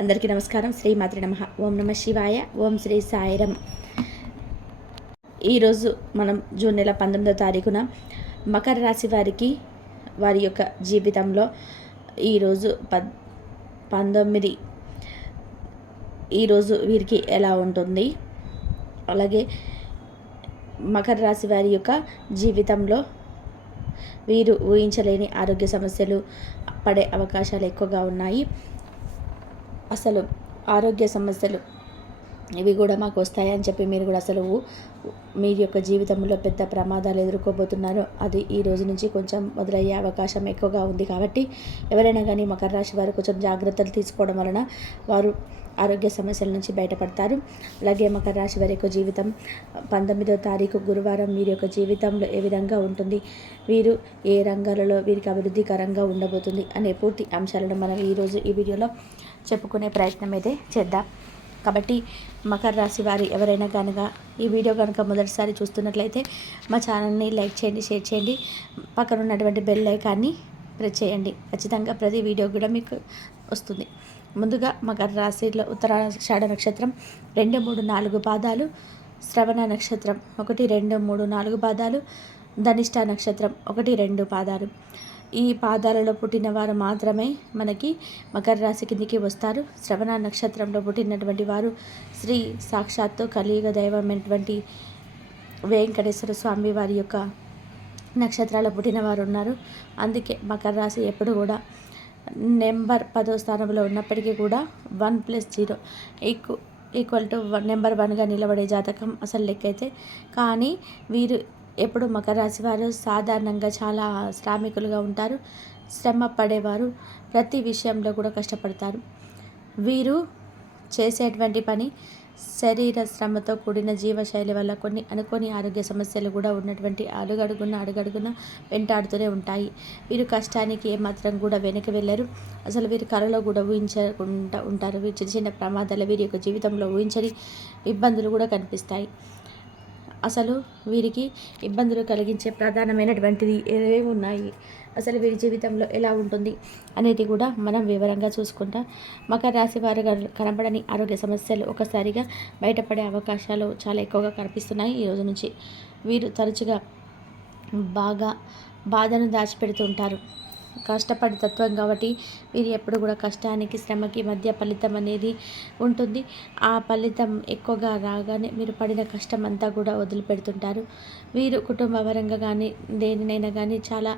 అందరికీ నమస్కారం. శ్రీ మాతృ నమ. ఓం నమ శివాయ. ఓం శ్రీ సాయిరం ఈరోజు మనం జూన్ నెల పంతొమ్మిదో తారీఖున మకర రాశి వారికి వారి యొక్క జీవితంలో ఈరోజు పద్ పంతొమ్మిది ఈరోజు వీరికి ఎలా ఉంటుంది? అలాగే మకర రాశి వారి యొక్క జీవితంలో వీరు ఊహించలేని ఆరోగ్య సమస్యలు పడే అవకాశాలు ఎక్కువగా ఉన్నాయి. అసలు ఆరోగ్య సమస్యలు ఇవి కూడా మాకు వస్తాయని చెప్పి మీరు కూడా అసలు మీ యొక్క జీవితంలో పెద్ద ప్రమాదాలు ఎదుర్కోబోతున్నారు. అది ఈ రోజు నుంచి కొంచెం మొదలయ్యే అవకాశం ఎక్కువగా ఉంది కాబట్టి ఎవరైనా కానీ మకర రాశి వారు కొంచెం జాగ్రత్తలు తీసుకోవడం వలన వారు ఆరోగ్య సమస్యల నుంచి బయటపడతారు. అలాగే మకర రాశి వారి యొక్క జీవితం పంతొమ్మిదో తారీఖు గురువారం వీరి యొక్క జీవితంలో ఏ విధంగా ఉంటుంది వీరు ఏ రంగాలలో వీరికి అభివృద్ధికరంగా ఉండబోతుంది అనే పూర్తి అంశాలను మనం ఈరోజు ఈ వీడియోలో చెప్పుకునే ప్రయత్నం అయితే చేద్దాం. కాబట్టి మకర రాశి వారు ఎవరైనా కనుక ఈ వీడియో కనుక మొదటిసారి చూస్తున్నట్లయితే మా ఛానల్ని లైక్ చేయండి షేర్ చేయండి. పక్కన ఉన్నటువంటి బెల్ ఐకాన్ని ప్రెస్ చేయండి. ఖచ్చితంగా ప్రతి వీడియో కూడా మీకు వస్తుంది. ముందుగా మకర రాశిలో ఉత్తరాషాఢ నక్షత్రం రెండు మూడు నాలుగు పాదాలు శ్రవణ నక్షత్రం ఒకటి రెండు మూడు నాలుగు పాదాలు ధనిష్ట నక్షత్రం ఒకటి రెండు పాదాలు. ఈ పాదాలలో పుట్టిన వారు మాత్రమే మనకి మకర రాశి కిందికి వస్తారు. శ్రవణ నక్షత్రంలో పుట్టినటువంటి వారు శ్రీ సాక్షాత్తు కలియుగ దైవమైనటువంటి వెంకటేశ్వర స్వామి వారి యొక్క నక్షత్రాల పుట్టిన వారు ఉన్నారు. అందుకే మకర రాశి ఎప్పుడు కూడా నెంబర్ పదో స్థానంలో ఉన్నప్పటికీ కూడా one plus zero equal equal to one number వన్గా నిలబడే జాతకం అసలు లెక్కైతే. కానీ వీరు ఎప్పుడు మకర రాశి వారు సాధారణంగా చాలా శ్రామికులుగా ఉంటారు. శ్రమ పడేవారు ప్రతి విషయంలో కూడా కష్టపడతారు. వీరు చేసేటువంటి పని శరీర శ్రమతో కూడిన జీవశైలి వల్ల కొన్ని అనుకోని ఆరోగ్య సమస్యలు కూడా ఉన్నటువంటి అడుగడుగున అడుగడుగున వెంటాడుతూనే ఉంటాయి. వీరు కష్టానికి ఏమాత్రం కూడా వెనక్కి వెళ్ళరు. అసలు వీరు కళలో కూడా ఊహించకుండా ఉంటారు. వీరు చిన్న చిన్న ప్రమాదాలు వీరి యొక్క జీవితంలో ఊహించని ఇబ్బందులు కూడా కనిపిస్తాయి. అసలు వీరికి ఇబ్బందులు కలిగించే ప్రధానమైనటువంటిది ఏవేవి ఉన్నాయి? అసలు వీరి జీవితంలో ఎలా ఉంటుంది అనేది కూడా మనం వివరంగా చూసుకుంటాం. మకర రాశి వారు కనబడని ఆరోగ్య సమస్యలు ఒకసారిగా బయటపడే అవకాశాలు చాలా ఎక్కువగా కనిపిస్తున్నాయి ఈ రోజు నుంచి. వీరు తరచుగా బాగా బాధను దాచిపెడుతుంటారు కష్టపడి తత్వం కాబట్టి వీరు ఎప్పుడు కూడా కష్టానికి శ్రమకి మధ్య ఫలితం అనేది ఉంటుంది. ఆ ఫలితం ఎక్కువగా రాగానే మీరు పడిన కష్టం అంతా కూడా వదిలిపెడుతుంటారు. వీరు కుటుంబ పరంగా కానీ దేనినైనా కానీ చాలా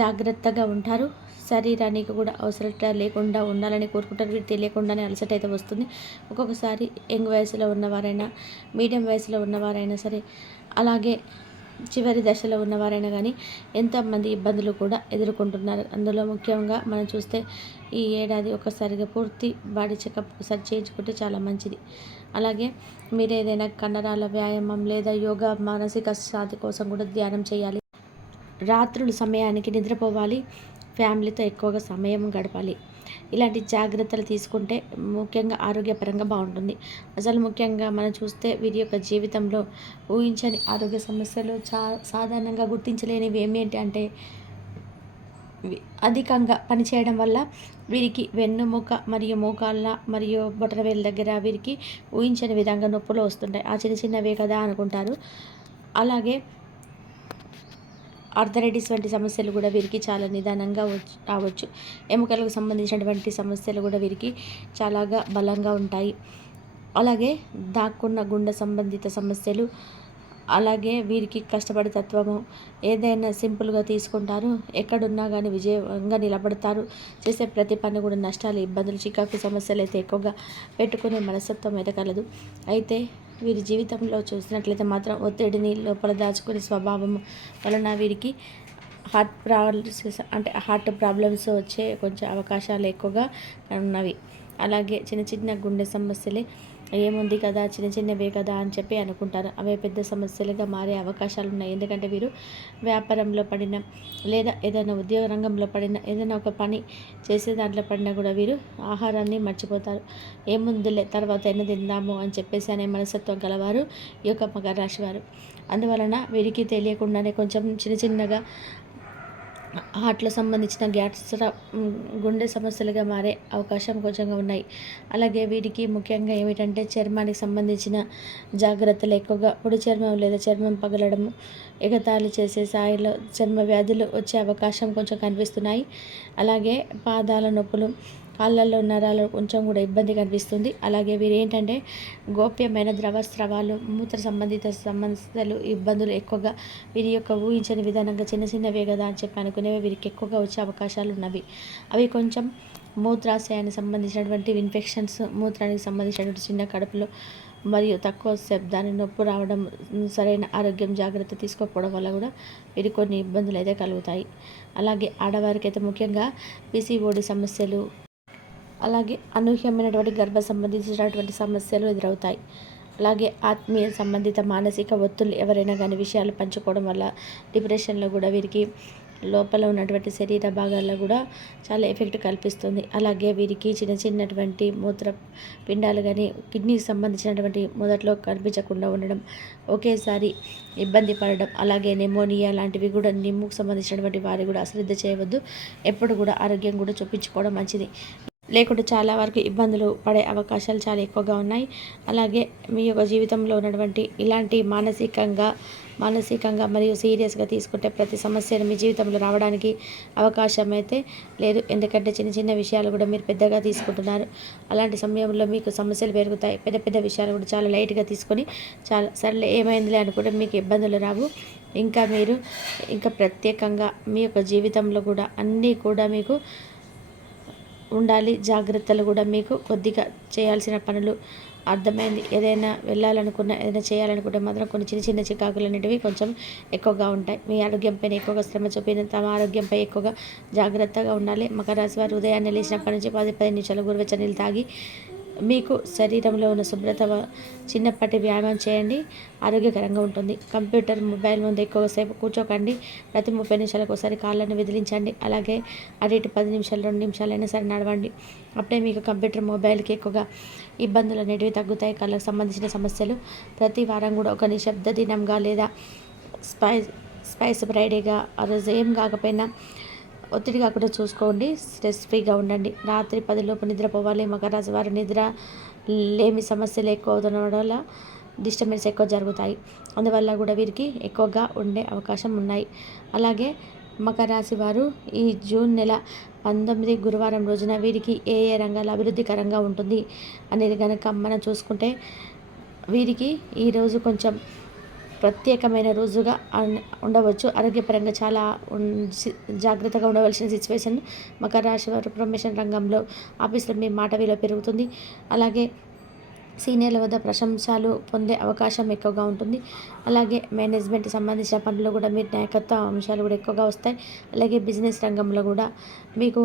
జాగ్రత్తగా ఉంటారు. శరీరానికి కూడా అవసరత లేకుండా ఉండాలని కోరుకుంటారు. వీరు తెలియకుండానే అలసట అయితే వస్తుంది. ఒక్కొక్కసారి యంగ్ వయసులో ఉన్నవారైనా మీడియం వయసులో ఉన్నవారైనా సరే అలాగే చివరి దశలో ఉన్నవారైనా కానీ ఎంతోమంది ఇబ్బందులు కూడా ఎదుర్కొంటున్నారు. అందులో ముఖ్యంగా మనం చూస్తే ఈ ఏడాది ఒకసారిగా పూర్తి బాడీ చెకప్ ఒకసారి చేయించుకుంటే చాలా మంచిది. అలాగే మీరు ఏదైనా కండరాల వ్యాయామం లేదా యోగా మానసిక శాంతి కోసం కూడా ధ్యానం చేయాలి. రాత్రులు సమయానికి నిద్రపోవాలి. ఫ్యామిలీతో ఎక్కువగా సమయం గడపాలి. ఇలాంటి జాగ్రత్తలు తీసుకుంటే ముఖ్యంగా ఆరోగ్యపరంగా బాగుంటుంది. అసలు ముఖ్యంగా మనం చూస్తే వీరి యొక్క జీవితంలో ఊహించని ఆరోగ్య సమస్యలు చా సాధారణంగా గుర్తించలేనివి ఏమేంటి అంటే అధికంగా పనిచేయడం వల్ల వీరికి వెన్నుముక మరియు మోకాళ్ళ మరియు బొటనవేల దగ్గర వీరికి ఊహించని విధంగా నొప్పులు వస్తుంటాయి. ఆ చిన్న చిన్నవే కదా అనుకుంటారు. అలాగే ఆర్థరైటిస్ వంటి సమస్యలు కూడా వీరికి చాలా నిదానంగా రావచ్చు. ఎముకలకు సంబంధించినటువంటి సమస్యలు కూడా వీరికి చాలాగా బలంగా ఉంటాయి. అలాగే దాక్కున్న గుండె సంబంధిత సమస్యలు అలాగే వీరికి కష్టపడి తత్వము ఏదైనా సింపుల్గా తీసుకుంటారు ఎక్కడున్నా కానీ విజయంగా నిలబడతారు చేసే ప్రతి పని కూడా నష్టాలు ఇబ్బందులు చికాకు సమస్యలు అయితే ఎక్కువగా పెట్టుకునే మనస్తత్వం ఎదగలదు అయితే వీరి జీవితంలో చూసినట్లయితే మాత్రం ఒత్తిడిని లోపల దాచుకునే స్వభావం వలన వీరికి హార్ట్ ప్రాబ్లమ్స్ అంటే హార్ట్ ప్రాబ్లమ్స్ వచ్చే కొంచెం అవకాశాలు ఎక్కువగా ఉన్నవి. అలాగే చిన్న చిన్న గుండె సమస్యలే ఏముంది కదా? చిన్న చిన్నవే కదా? అని చెప్పి అనుకుంటారు అవే పెద్ద సమస్యలుగా మారే అవకాశాలు ఉన్నాయి ఎందుకంటే వీరు వ్యాపారంలో పడిన లేదా ఏదైనా ఉద్యోగ రంగంలో పడిన ఏదైనా ఒక పని చేసే దాంట్లో పడినా కూడా వీరు ఆహారాన్ని మర్చిపోతారు. ఏముందులే తర్వాత అయినా తిందాము అని చెప్పేసి అనే మనస్తత్వం గలవారు ఈ యొక్క మకర రాశి వారు. అందువలన వీరికి తెలియకుండానే కొంచెం చిన్న చిన్నగా హార్ట్లో సంబంధించిన గ్యాస్ గుండె సమస్యలుగా మారే అవకాశం కొంచెంగా ఉన్నాయి. అలాగే వీటికి ముఖ్యంగా ఏమిటంటే చర్మానికి సంబంధించిన జాగ్రత్తలు ఎక్కువగా పొడి చర్మం లేదా చర్మం పగలడం ఎగతాళి చేసే స్థాయిలో చర్మ వ్యాధులు వచ్చే అవకాశం కొంచెం కనిపిస్తున్నాయి. అలాగే పాదాల నొప్పులు కాళ్ళల్లో నరాలు కొంచెం కూడా ఇబ్బంది కనిపిస్తుంది. అలాగే వీరు ఏంటంటే గోప్యమైన ద్రవ స్రవాలు మూత్ర సంబంధిత సమస్యలు ఇబ్బందులు ఎక్కువగా వీరి యొక్క ఊహించని విధానంగా చిన్న చిన్నవే కదా అని చెప్పి అనుకునేవి వీరికి ఎక్కువగా వచ్చే అవకాశాలు ఉన్నవి. అవి కొంచెం మూత్రాశయానికి సంబంధించినటువంటి ఇన్ఫెక్షన్స్ మూత్రానికి సంబంధించినటువంటి చిన్న కడుపులో మరియు తక్కువ దాని నొప్పి రావడం సరైన ఆరోగ్యం జాగ్రత్త తీసుకోకపోవడం వల్ల కూడా వీరి కొన్ని ఇబ్బందులు అయితే కలుగుతాయి. అలాగే ఆడవారికి అయితే ముఖ్యంగా పీసీఓడి సమస్యలు అలాగే అనూహ్యమైనటువంటి గర్భ సంబంధించినటువంటి సమస్యలు ఎదురవుతాయి. అలాగే ఆత్మీయ సంబంధిత మానసిక ఒత్తులు ఎవరైనా కానీ విషయాలు పంచుకోవడం వల్ల డిప్రెషన్లో కూడా వీరికి లోపల ఉన్నటువంటి శరీర భాగాల్లో కూడా చాలా ఎఫెక్ట్ కల్పిస్తుంది. అలాగే వీరికి చిన్న చిన్నటువంటి మూత్ర పిండాలు కానీ కిడ్నీకి సంబంధించినటువంటి మొదట్లో కనిపించకుండా ఉండడం ఒకేసారి ఇబ్బంది పడడం అలాగే నెమోనియా లాంటివి కూడా నిమ్ముకు సంబంధించినటువంటి వారి కూడా అశ్రద్ధ చేయవద్దు. ఎప్పుడు కూడా ఆరోగ్యం కూడా చూపించుకోవడం మంచిది. లేకుంటే చాలా వరకు ఇబ్బందులు పడే అవకాశాలు చాలా ఎక్కువగా ఉన్నాయి. అలాగే మీ యొక్క జీవితంలో ఉన్నటువంటి ఇలాంటి మానసికంగా మానసికంగా మరియు సీరియస్గా తీసుకుంటే ప్రతి సమస్యను మీ జీవితంలో రావడానికి అవకాశం అయితే లేదు. ఎందుకంటే చిన్న చిన్న విషయాలు కూడా మీరు పెద్దగా తీసుకుంటున్నారు. అలాంటి సమయంలో మీకు సమస్యలు పెరుగుతాయి. పెద్ద పెద్ద విషయాలు కూడా చాలా లైట్గా తీసుకొని చాలా సర్లే ఏమైందిలే అనుకుంటే మీకు ఇబ్బందులు రావు. ఇంకా మీరు ఇంకా ప్రత్యేకంగా మీ యొక్క జీవితంలో కూడా అన్నీ కూడా మీకు ఉండాలి. జాగ్రత్తలు కూడా మీకు కొద్దిగా చేయాల్సిన పనులు అర్థమైంది. ఏదైనా వెళ్ళాలనుకున్న ఏదైనా చేయాలనుకుంటే మాత్రం కొన్ని చిన్న చిన్న చికాకులు అనేటివి కొంచెం ఎక్కువగా ఉంటాయి. మీ ఆరోగ్యంపైన ఎక్కువగా శ్రమ చూపిన తమ ఆరోగ్యంపై ఎక్కువగా జాగ్రత్తగా ఉండాలి. మకర రాశి వారు ఉదయాన్నే లేచినప్పటి నుంచి పది పది నిమిషాలు గురువెచ్చ నీళ్ళు తాగి మీకు శరీరంలో ఉన్న శుభ్రత చిన్నప్పటి వ్యాయామం చేయండి. ఆరోగ్యకరంగా ఉంటుంది. కంప్యూటర్ మొబైల్ ముందు ఎక్కువసేపు కూర్చోకండి. ప్రతి ముప్పై నిమిషాలకు ఒకసారి కాళ్ళను విదిలించండి. అలాగే అటు పది నిమిషాలు రెండు నిమిషాలైనా సరే నడవండి. అప్పుడే మీకు కంప్యూటర్ మొబైల్కి ఎక్కువగా ఇబ్బందులు అనేటివి తగ్గుతాయి. కళ్ళకు సంబంధించిన సమస్యలు ప్రతి వారం కూడా ఒక నిశ్శబ్ద దినంగా లేదా స్పైస్ స్పైస్ ఫ్రైడేగా ఆ రోజు ఏం కాకపోయినా ఒత్తిడి కాకుండా చూసుకోండి స్ట్రెస్ ఫ్రీగా ఉండండి. రాత్రి పదిలోపు నిద్రపోవాలి. మకర రాశి వారు నిద్ర లేమి సమస్యలు ఎక్కువ అవుతున్న వల్ల డిస్టర్బెన్స్ ఎక్కువ జరుగుతాయి. అందువల్ల కూడా వీరికి ఎక్కువగా ఉండే అవకాశం ఉన్నాయి. అలాగే మకర రాశి వారు ఈ జూన్ నెల పంతొమ్మిది గురువారం రోజున వీరికి ఏ ఏ రంగాల అభివృద్ధికరంగా ఉంటుంది అనేది కనుక మనం చూసుకుంటే వీరికి ఈరోజు కొంచెం ప్రత్యేకమైన రోజుగా ఉండవచ్చు. ఆరోగ్యపరంగా చాలా జాగ్రత్తగా ఉండవలసిన సిచ్యువేషన్ మకర రాశి వారు ప్రమోషన్ రంగంలో ఆఫీస్లో మీ మాట విలువ పెరుగుతుంది. అలాగే సీనియర్ల వద్ద ప్రశంసలు పొందే అవకాశం ఎక్కువగా ఉంటుంది. అలాగే మేనేజ్మెంట్ సంబంధించిన పనులు కూడా మీరు నాయకత్వ అంశాలు కూడా ఎక్కువగా వస్తాయి. అలాగే బిజినెస్ రంగంలో కూడా మీకు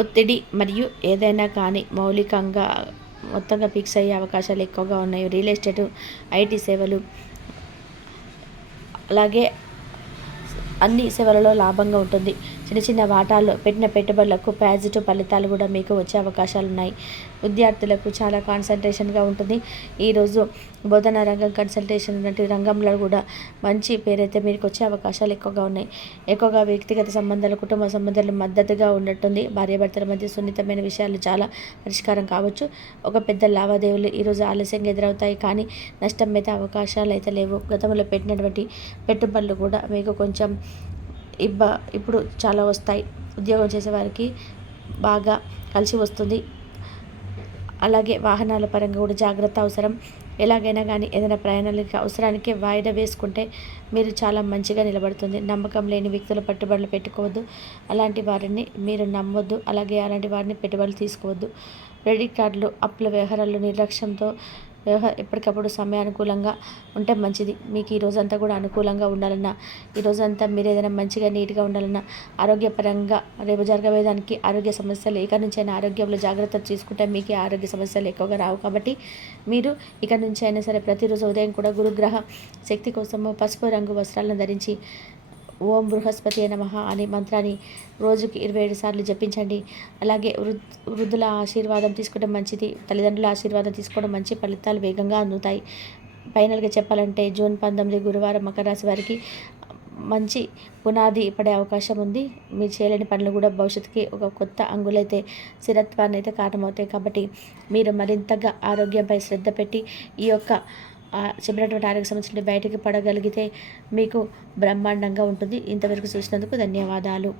ఒత్తిడి మరియు ఏదైనా కానీ మౌలికంగా మొత్తంగా ఫిక్స్ అయ్యే అవకాశాలు ఎక్కువగా ఉన్నాయి. రియల్ ఎస్టేట్ ఐటీ సేవలు అలాగే అన్ని సేవలలో లాభంగా ఉంటుంది. చిన్న చిన్న వాటాల్లో పెట్టిన పెట్టుబడులకు పాజిటివ్ ఫలితాలు కూడా మీకు వచ్చే అవకాశాలు ఉన్నాయి విద్యార్థులకు చాలా కాన్సన్ట్రేషన్గా ఉంటుంది. ఈరోజు బోధన రంగం కన్సల్టేషన్ వంటి రంగంలో కూడా మంచి పేరైతే మీకు వచ్చే అవకాశాలు ఎక్కువగా ఉన్నాయి. ఎక్కువగా వ్యక్తిగత సంబంధాలు కుటుంబ సంబంధాలు మద్దతుగా ఉన్నట్టుంది. భార్యాభర్తల మధ్య సున్నితమైన విషయాలు చాలా పరిష్కారం కావచ్చు. ఒక పెద్ద లావాదేవీలు ఈరోజు ఆలస్యంగా ఎదురవుతాయి కానీ నష్టం అయితే అవకాశాలు అయితే లేవు. గతంలో పెట్టినటువంటి పెట్టుబడులు కూడా మీకు కొంచెం ఇబ్బ ఇప్పుడు చాలా వస్తాయి. ఉద్యోగం చేసేవారికి బాగా కలిసి వస్తుంది. అలాగే వాహనాల పరంగా కూడా జాగ్రత్త అవసరం. ఎలాగైనా కానీ ఏదైనా ప్రయాణాలకి అవసరానికి వాయిదా వేసుకుంటే మీరు చాలా మంచిగా నిలబడుతుంది. నమ్మకం లేని వ్యక్తుల పట్టుబడులు పెట్టుకోవద్దు. అలాంటి వారిని మీరు నమ్మొద్దు. అలాగే అలాంటి వారిని పెట్టుబడులు తీసుకోవద్దు. క్రెడిట్ కార్డులు అప్పుల వ్యవహారాలు నిర్లక్ష్యంతో ఎప్పటికప్పుడు సమయానుకూలంగా ఉంటే మంచిది. మీకు ఈ రోజంతా కూడా అనుకూలంగా ఉండాలన్నా ఈ రోజంతా మీరు ఏదైనా మంచిగా నీట్గా ఉండాలన్నా ఆరోగ్యపరంగా రేపు జరగబోయేదానికి ఆరోగ్య సమస్యలు ఇక నుంచైనా ఆరోగ్యంలో జాగ్రత్త తీసుకుంటే మీకు ఆరోగ్య సమస్యలు ఎక్కువగా రావు. కాబట్టి మీరు ఇక నుంచి అయినా సరే ప్రతిరోజు ఉదయం కూడా గురుగ్రహ శక్తి కోసము పసుపు రంగు వస్త్రాలను ధరించి ఓం బృహస్పతి నమ అనే మంత్రాన్ని రోజుకి ఇరవై ఏడు సార్లు జపించండి. అలాగే వృద్ధుల ఆశీర్వాదం తీసుకోవడం మంచిది. తల్లిదండ్రుల ఆశీర్వాదం తీసుకోవడం మంచి ఫలితాలు వేగంగా అందుతాయి. ఫైనల్గా చెప్పాలంటే జూన్ పంతొమ్మిది గురువారం మకర రాశి వారికి మంచి పునాది పడే అవకాశం ఉంది. మీరు చేయలేని పనులు కూడా భవిష్యత్తుకి ఒక కొత్త అంగులైతే స్థిరత్వాన్ని అయితే కారణమవుతాయి. కాబట్టి మీరు మరింతగా ఆరోగ్యంపై శ్రద్ధ పెట్టి ఈ యొక్క చెప్పినటువంటి ఆరోగ్య సంబంధించిన బయటికి పడగలిగితే మీకు బ్రహ్మాండంగా ఉంటుంది. ఇంతవరకు చూసినందుకు ధన్యవాదాలు.